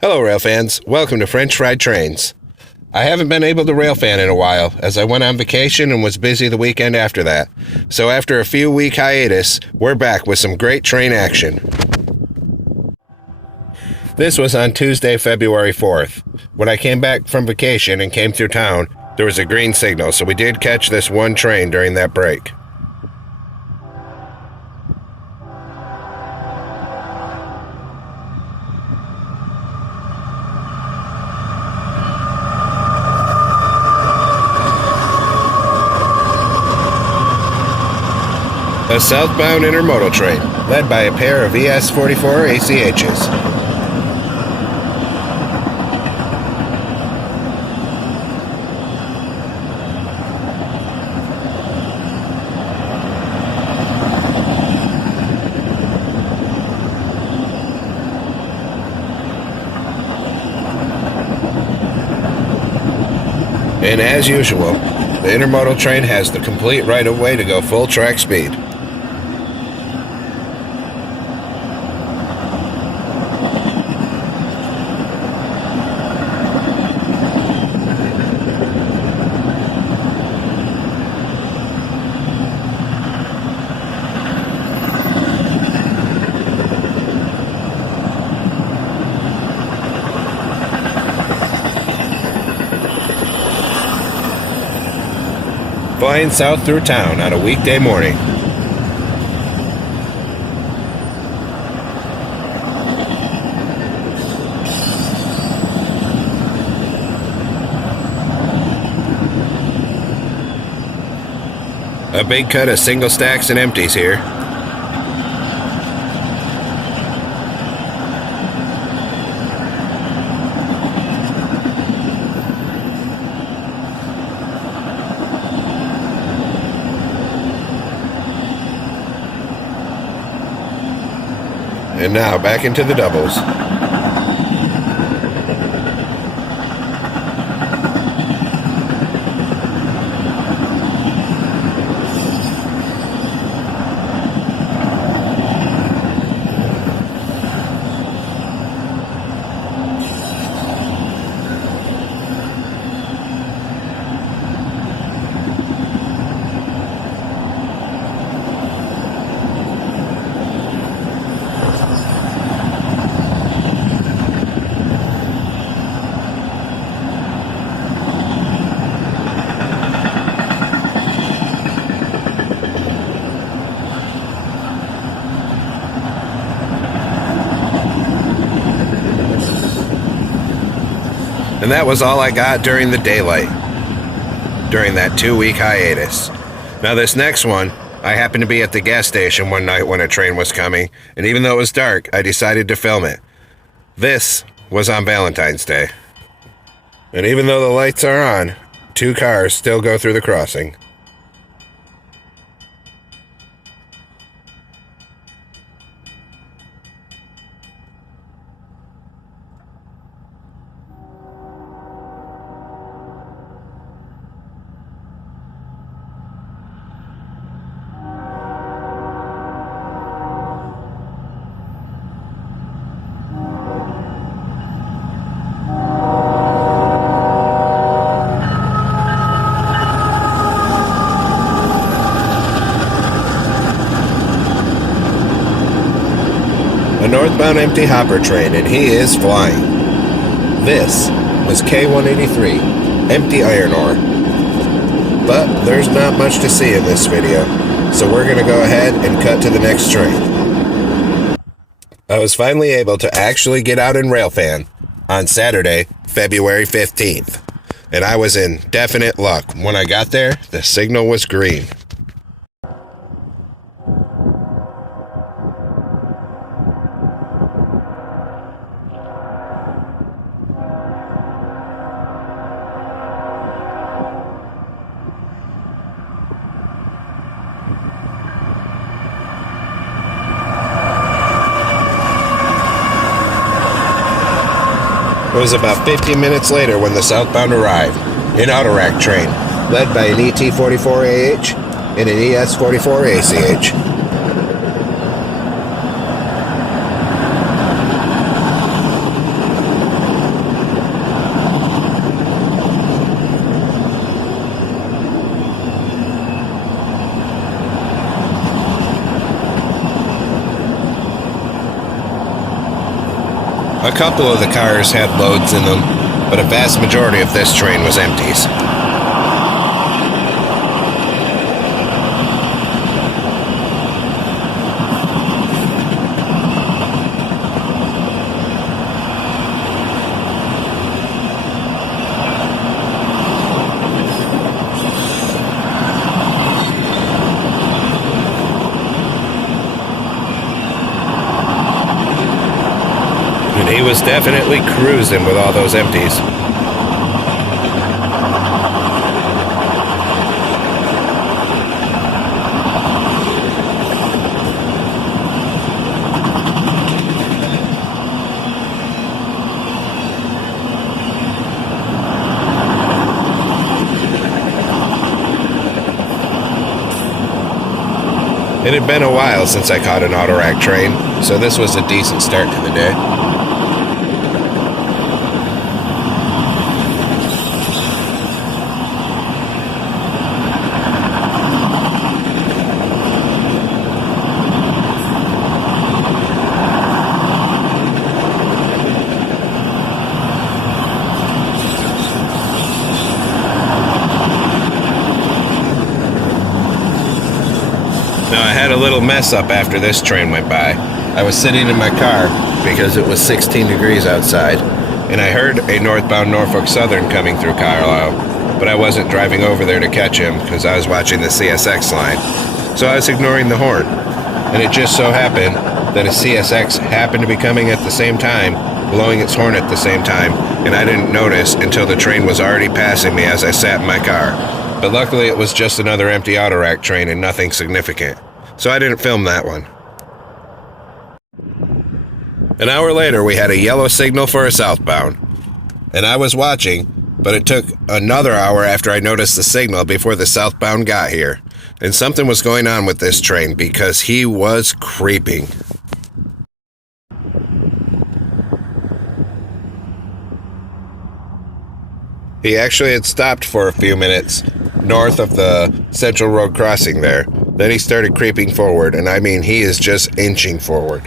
Hello, rail fans. Welcome to French Fried Trains. I haven't been able to rail fan in a while, as I went on vacation and was busy the weekend after that. So after a few week hiatus, we're back with some great train action. This was on Tuesday, February 4th. When I came back from vacation and came through town, there was a green signal, so we did catch this one train during that break. A southbound intermodal train, led by a pair of ES-44 ACHs. And as usual, the intermodal train has the complete right-of-way to go full track speed. Flying south through town on a weekday morning. A big cut of single stacks and empties here. And now back into the doubles. And that was all I got during the daylight, during that 2-week hiatus. Now this next one, I happened to be at the gas station one night when a train was coming, and even though it was dark, I decided to film it. This was on Valentine's Day. And even though the lights are on, 2 cars still go through the crossing. A northbound empty hopper train, and he is flying. This was K183, empty iron ore. But there's not much to see in this video, so we're going to go ahead and cut to the next train. I was finally able to actually get out and rail fan on Saturday, February 15th. And I was in definite luck. When I got there, the signal was green. It was about 15 minutes later when the southbound arrived, an Autorack train, led by an ET44AH and an ES44ACH. A couple of the cars had loads in them, but a vast majority of this train was empties. He was definitely cruising with all those empties. It had been a while since I caught an Autorack train, so this was a decent start to the day. Now, I had a little mess up after this train went by. I was sitting in my car because it was 16 degrees outside, and I heard a northbound Norfolk Southern coming through Carlisle, but I wasn't driving over there to catch him because I was watching the CSX line, so I was ignoring the horn. And it just so happened that a CSX happened to be coming at the same time, blowing its horn at the same time, and I didn't notice until the train was already passing me as I sat in my car. But luckily it was just another empty Autorack train and nothing significant, so I didn't film that one. An hour later, we had a yellow signal for a southbound, and I was watching, but it took another hour after I noticed the signal before the southbound got here, and something was going on with this train because he was creeping. He actually had stopped for a few minutes north of the Central Road crossing there. Then he started creeping forward, and I mean, he is just inching forward.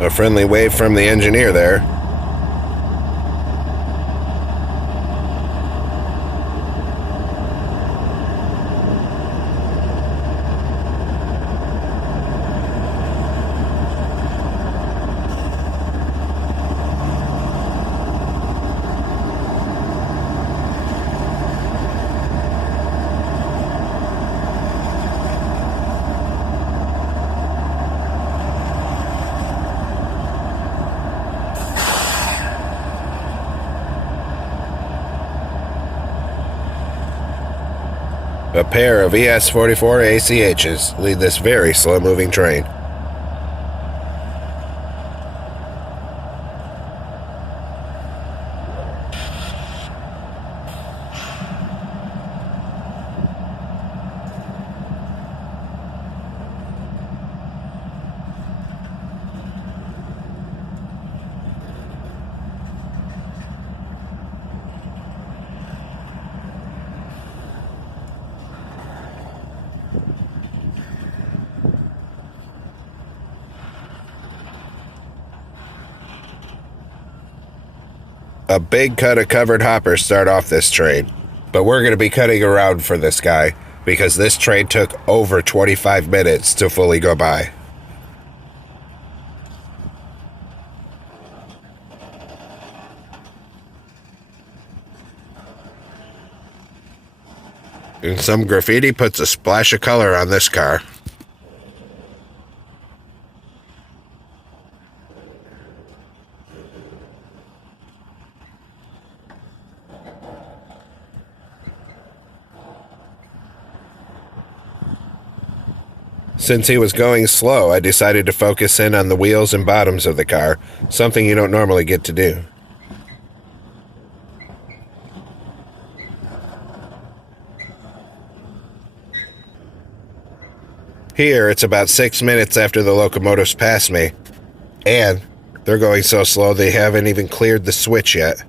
A friendly wave from the engineer there. A pair of ES-44 ACHs lead this very slow-moving train. A big cut of covered hoppers start off this train, but we're going to be cutting around for this guy because this train took over 25 minutes to fully go by. And some graffiti puts a splash of color on this car. Since he was going slow, I decided to focus in on the wheels and bottoms of the car, something you don't normally get to do. Here, it's about 6 minutes after the locomotives pass me, and they're going so slow they haven't even cleared the switch yet.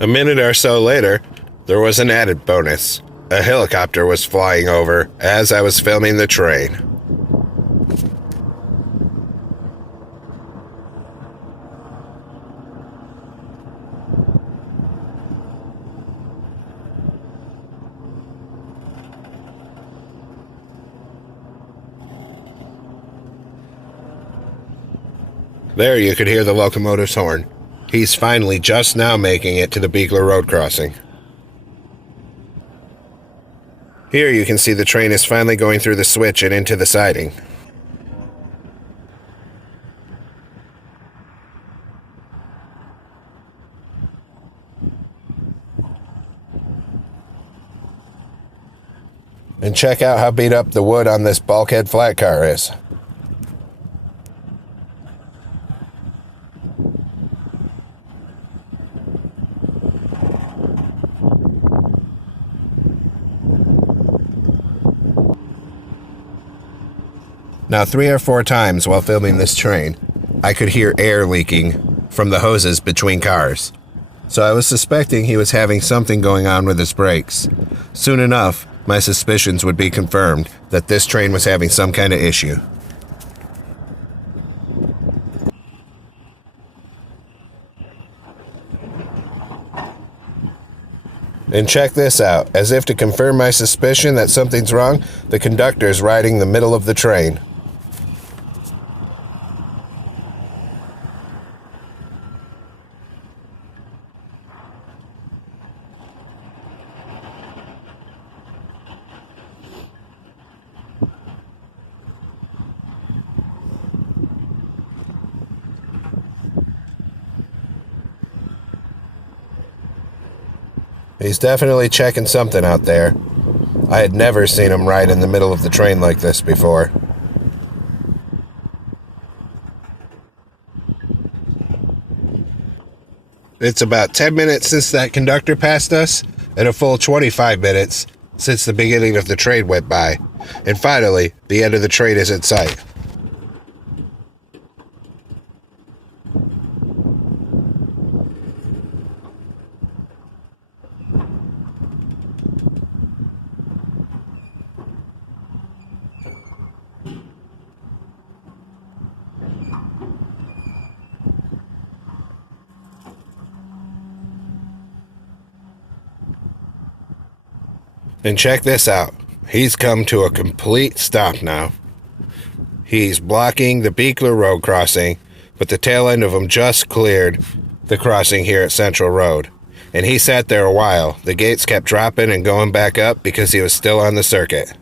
A minute or so later, there was an added bonus. A helicopter was flying over as I was filming the train. There you could hear the locomotive's horn. He's finally just now making it to the Beekler Road crossing. Here you can see the train is finally going through the switch and into the siding. And check out how beat up the wood on this bulkhead flat car is. Now, 3 or 4 times while filming this train, I could hear air leaking from the hoses between cars. So I was suspecting he was having something going on with his brakes. Soon enough, my suspicions would be confirmed that this train was having some kind of issue. And check this out. As if to confirm my suspicion that something's wrong, the conductor's riding the middle of the train. He's definitely checking something out there. I had never seen him ride in the middle of the train like this before. It's about 10 minutes since that conductor passed us, and a full 25 minutes since the beginning of the train went by. And finally, the end of the train is in sight. And check this out. He's come to a complete stop now. He's blocking the Beekler Road crossing, but the tail end of him just cleared the crossing here at Central Road. And he sat there a while. The gates kept dropping and going back up because he was still on the circuit.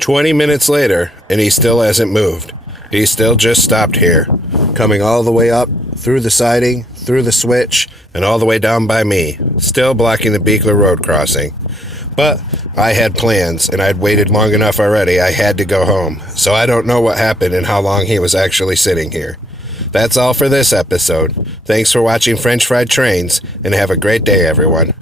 "20 minutes later, and he still hasn't moved. He's still just stopped here, coming all the way up through the siding, through the switch, and all the way down by me, still blocking the Beekler Road crossing. But I had plans, and I'd waited long enough already. I had to go home, so I don't know what happened and how long he was actually sitting here. That's all for this episode. Thanks for watching French Fried Trains, and have a great day, everyone.